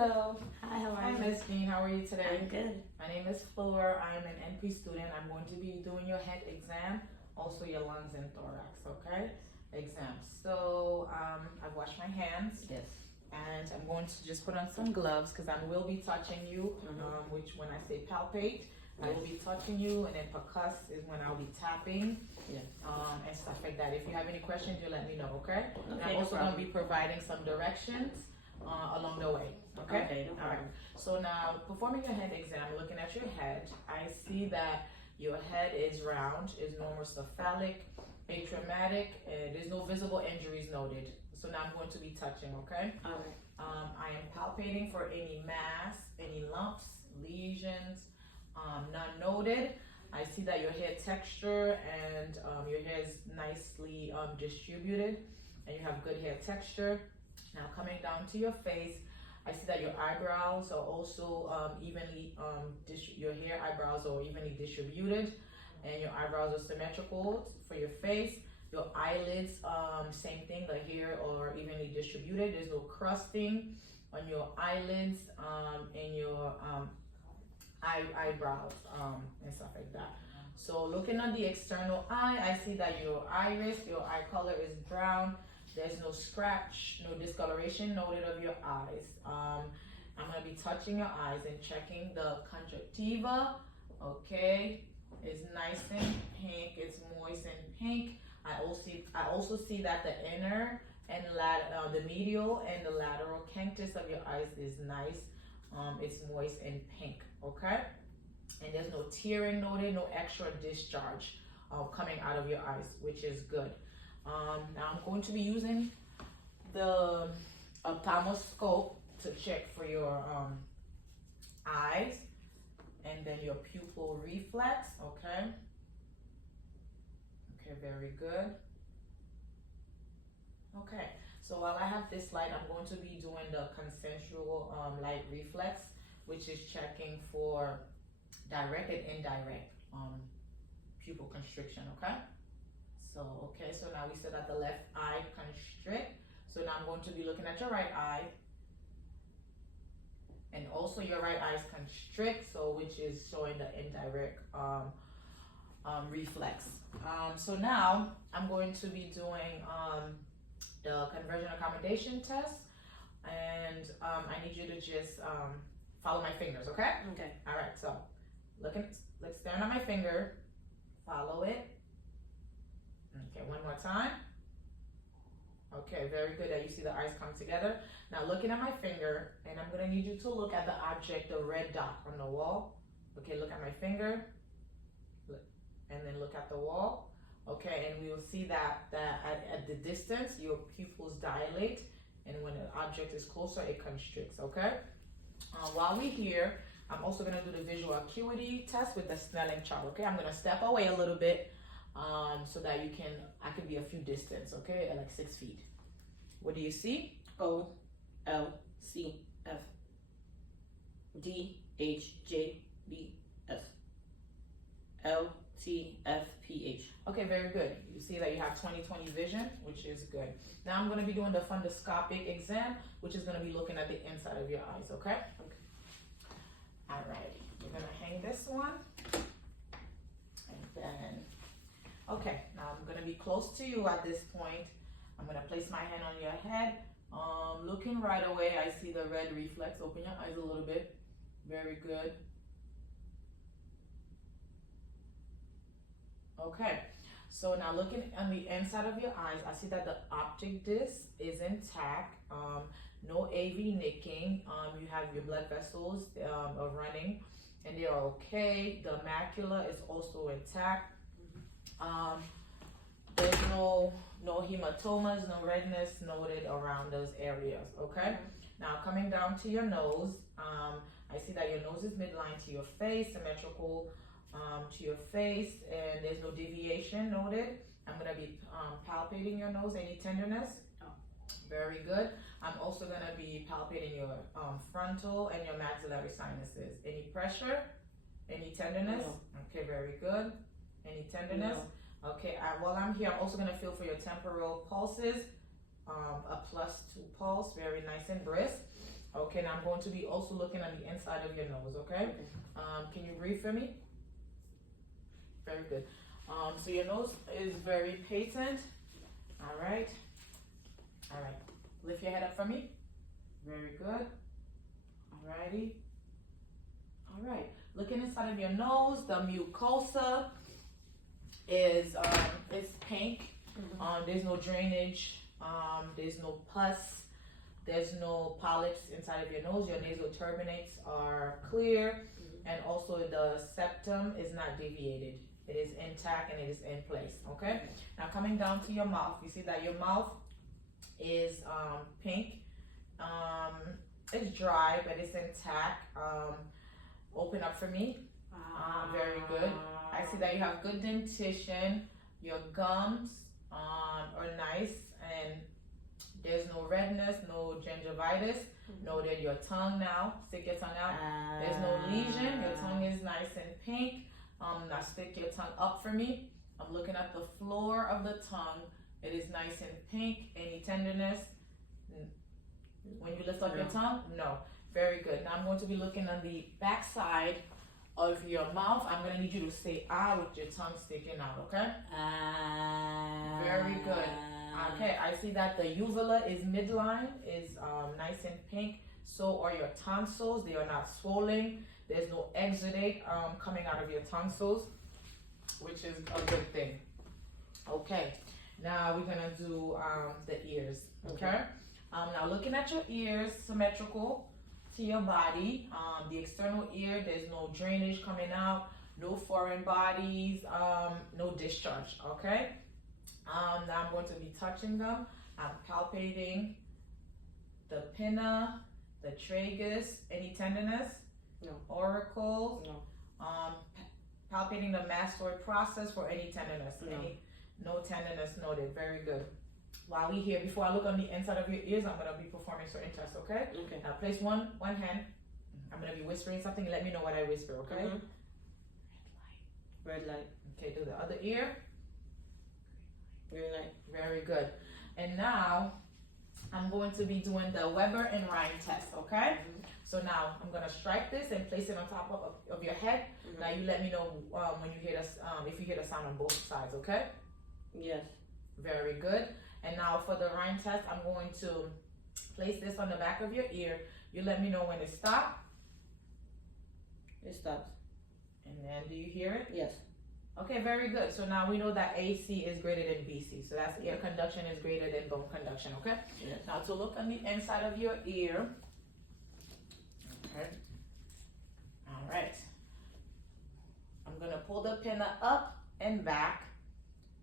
Hello. Hi, how are Hi, you? Miss Jean. How are you today? I'm good. My name is Fleur. I'm an NP student. I'm going to be doing your head exam, also your lungs and thorax, okay? Exam. So, I've washed my hands. Yes. And I'm going to just put on some gloves because I will be touching you, which when I say palpate, I will be touching you, and then percuss is when I'll be tapping, and stuff like that. If you have any questions, you let me know, okay? And I'm also going to be providing some directions along the way, okay? Okay, no problem. All right. So now, performing your head exam, looking at your head, I see that your head is round, is normocephalic, atraumatic, and there's no visible injuries noted. So now I'm going to be touching, okay? All right. I am palpating for any mass, any lumps, lesions, none noted. I see that your hair texture and your hair is nicely distributed, and you have good hair texture. Now coming down to your face, I see that your eyebrows are also evenly, your hair eyebrows are evenly distributed, and your eyebrows are symmetrical for your face. Your eyelids, same thing, the hair are evenly distributed. There's no crusting on your eyelids and your eyebrows and stuff like that. So looking at the external eye, I see that your iris, your eye color is brown. There's no scratch, no discoloration noted of your eyes. I'm going to be touching your eyes and checking the conjunctiva. Okay, it's nice and pink, it's moist and pink. I also see that the inner and the medial and the lateral canctus of your eyes is nice. It's moist and pink, okay? And there's no tearing noted, no extra discharge coming out of your eyes, which is good. Now I'm going to be using the ophthalmoscope to check for your eyes and then your pupil reflex, okay? Okay, very good. Okay, so while I have this light, I'm going to be doing the consensual light reflex, which is checking for direct and indirect pupil constriction, okay? So, okay, so now we said that the left eye constrict. So now I'm going to be looking at your right eye. And also your right eye is constrict, so which is showing the indirect reflex. So now I'm going to be doing the conversion accommodation test. And I need you to just follow my fingers, okay? Okay. All right, so let's stand on my finger, follow it. Okay, one more time. Okay, very good that you see the eyes come together. Now looking at my finger, and I'm gonna need you to look at the object, the red dot on the wall. Okay, look at my finger, and then look at the wall. Okay, and we will see that at the distance, your pupils dilate, and when the object is closer, it constricts, okay? While we're here, I'm also gonna do the visual acuity test with the Snellen chart, okay? I'm gonna step away a little bit so that I can be a few distance, okay? At like 6 feet. What do you see? O, L, C, F, D, H, J, B, S, L, T, F, P, H. Okay, very good. You see that you have 20/20 vision, which is good. Now I'm going to be doing the fundoscopic exam, which is going to be looking at the inside of your eyes, okay? Okay. All right. We're going to hang this one. And then, okay, now I'm going to be close to you at this point. I'm going to place my hand on your head. Looking right away, I see the red reflex. Open your eyes a little bit. Very good. Okay, so now looking on the inside of your eyes, I see that the optic disc is intact. No AV nicking. You have your blood vessels are running, and they are okay. The macula is also intact. There's no hematomas, no redness noted around those areas, okay? Now coming down to your nose, I see that your nose is midline to your face, symmetrical to your face, and there's no deviation noted. I'm gonna be palpating your nose. Any tenderness? No. Very good. I'm also gonna be palpating your frontal and your maxillary sinuses. Any pressure? Any tenderness? No. Okay, very good. Any tenderness? No. Okay, while I'm here, I'm also gonna feel for your temporal pulses, a +2 pulse, very nice and brisk. Okay, now I'm going to be also looking at the inside of your nose, okay? Okay. Can you breathe for me? Very good. So your nose is very patent. All right. All right. Lift your head up for me. Very good. Alrighty. All right. Looking inside of your nose, the mucosa is pink. There's no drainage. There's no pus. There's no polyps inside of your nose. Your nasal turbinates are clear, and also the septum is not deviated. It is intact and it is in place. Okay. Now coming down to your mouth, you see that your mouth is pink. It's dry, but it's intact. Open up for me. Very good. I see that you have good dentition. Your gums are nice, and there's no redness, no gingivitis. Noted. Your tongue now. Stick your tongue out. There's no lesion. Your tongue is nice and pink. Now stick your tongue up for me. I'm looking at the floor of the tongue. It is nice and pink. Any tenderness? When you lift up your tongue? No. Very good. Now I'm going to be looking on the back side of your mouth. I'm going to need you to say ah with your tongue sticking out, okay? Very good. Okay, I see that the uvula is midline, is nice and pink. So are your tonsils. They are not swollen. There's no exudate coming out of your tonsils, which is a good thing. Okay, now we're gonna do the ears. Okay. Now looking at your ears, symmetrical to your body. The external ear, there's no drainage coming out, no foreign bodies, no discharge. Okay. Now I'm going to be touching them. I'm palpating the pinna, the tragus. Any tenderness? No. Auricles? No. Palpating the mastoid process for any tenderness? No. No tenderness noted. Very good. While we here, before I look on the inside of your ears, I'm going to be performing certain tests, okay? Okay. Now place one hand. I'm going to be whispering something. Let me know what I whisper, okay? Red light. Okay, do the other ear. Green light. Very good. And now I'm going to be doing the Weber and Rhine test, okay? So now I'm gonna strike this and place it on top of your head. Now you let me know when you hear this, if you hear the sound on both sides, okay? Yes. Very good. And now for the Rhine test, I'm going to place this on the back of your ear. You let me know when it stops. It stops. And then do you hear it? Yes. Okay, very good. So now we know that AC is greater than BC. So that's ear conduction is greater than bone conduction, okay? Yes. Now to look on the inside of your ear. Okay. All right. I'm going to pull the pinna up and back.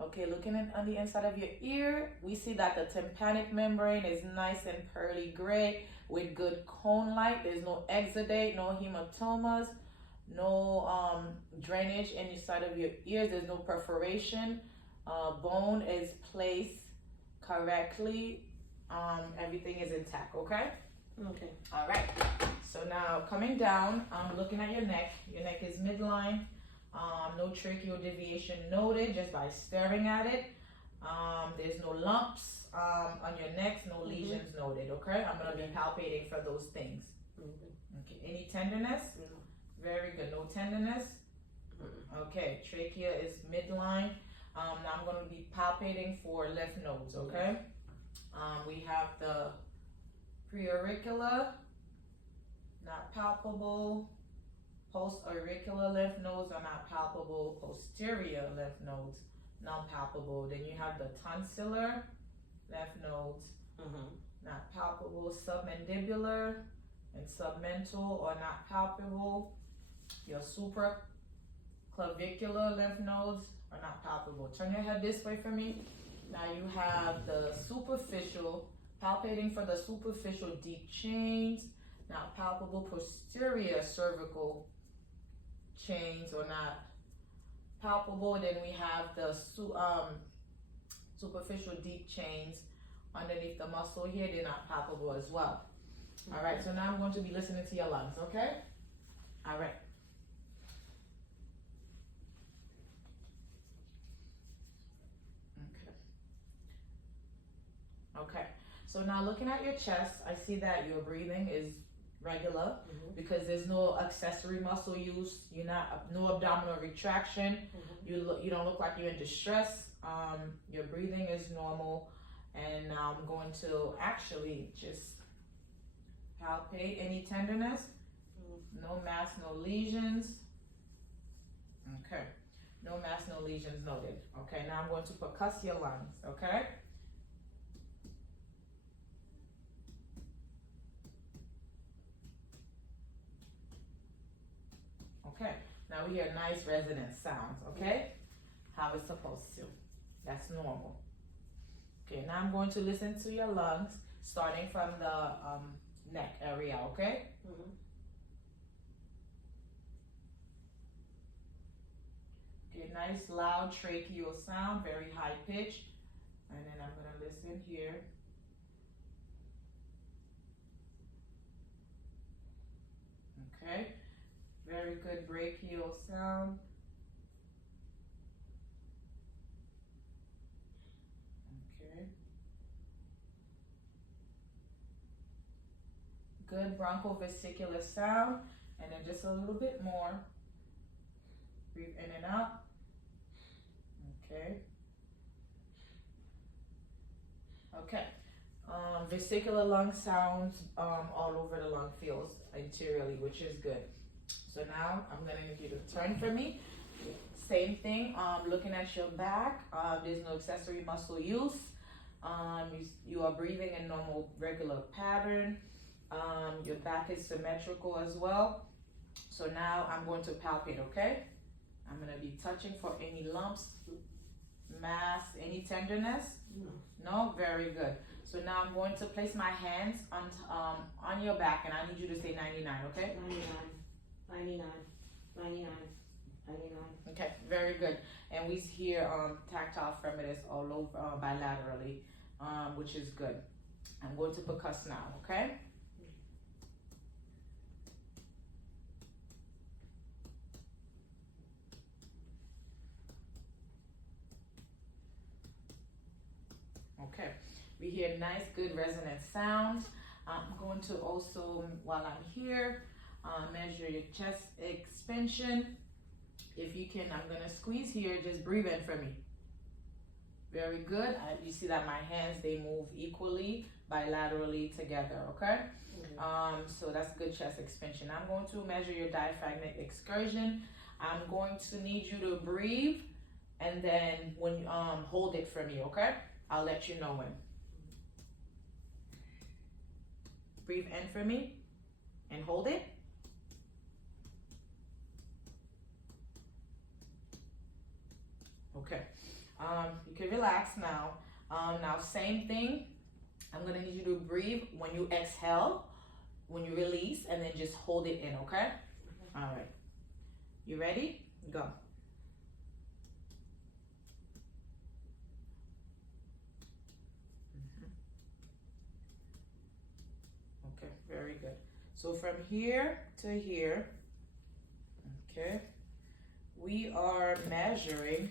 Okay, looking on the inside of your ear, we see that the tympanic membrane is nice and pearly gray with good cone light. There's no exudate, no hematomas, no drainage inside of your ears. There's no perforation. Bone is placed correctly. Everything is intact, okay? Okay. All right. So now coming down, looking at your neck. Your neck is midline. No tracheal deviation noted just by staring at it. There's no lumps on your neck, no lesions noted, okay? I'm going to be palpating for those things. Okay. Any tenderness? No. Very good. No tenderness? Okay. Trachea is midline. Now I'm going to be palpating for left nodes, okay? We have the preauricular, not palpable. Post-auricular lymph nodes are not palpable. Posterior lymph nodes, non-palpable. Then you have the tonsillar lymph nodes, not palpable. Submandibular and submental are not palpable. Your supraclavicular lymph nodes are not palpable. Turn your head this way for me. Now you have the superficial, palpating for the superficial deep chains, not palpable. Posterior cervical chains are not palpable. Then we have the superficial deep chains underneath the muscle here. They're not palpable as well. All right, so now I'm going to be listening to your lungs, okay? All right. Okay. So now looking at your chest, I see that your breathing is regular Mhm. because there's no accessory muscle use. You're not no abdominal retraction. Mhm. You don't look like you're in distress. Your breathing is normal, and now I'm going to actually just palpate any tenderness. No mass, no lesions. Okay. No mass, no lesions noted. Okay, now I'm going to percuss your lungs, okay? Okay, now we hear nice resonant sounds, okay? How it's supposed to. That's normal. Okay, now I'm going to listen to your lungs, starting from the neck area, okay? Mhm. Okay, nice loud tracheal sound, very high pitch. And then I'm gonna listen here. Okay, very good brachial sound. Okay. Good bronchovesicular sound. And then just a little bit more. Breathe in and out. Okay. Okay. Vesicular lung sounds all over the lung fields interiorly, which is good. So now I'm gonna need you to turn for me. Same thing, looking at your back, there's no accessory muscle use. You are breathing in normal, regular pattern. Your back is symmetrical as well. So now I'm going to palpate, okay? I'm gonna be touching for any lumps, mass, any tenderness. No. No, very good. So now I'm going to place my hands on your back, and I need you to say 99, okay? 99. Okay, very good. And we hear tactile firmness all over bilaterally, which is good. I'm going to percuss now, okay? Okay, we hear nice, good resonant sound. I'm going to also, while I'm here, measure your chest expansion. If you can, I'm gonna squeeze here, just breathe in for me. Very good. You see that my hands, they move equally, bilaterally together, okay? So that's good chest expansion. I'm going to measure your diaphragmatic excursion. I'm going to need you to breathe, and then when hold it for me, okay? I'll let you know when. Breathe in for me and hold it. Okay. You can relax now. Now same thing. I'm gonna need you to breathe when you exhale, when you release, and then just hold it in, okay? All right. You ready? Go. Okay, very good. So from here to here, okay, we are measuring,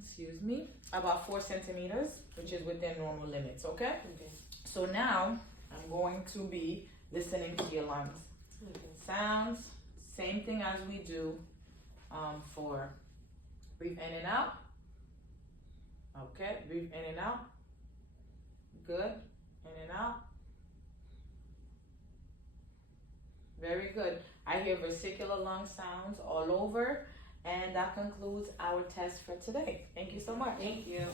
excuse me, about 4 centimeters, which is within normal limits, okay? Okay. So now I'm going to be listening to your lungs. Okay. Sounds, same thing as we do for breathe in and out. Okay, breathe in and out. Good. In and out. Very good. I hear vesicular lung sounds all over. And that concludes our test for today. Thank you so much. Thank you.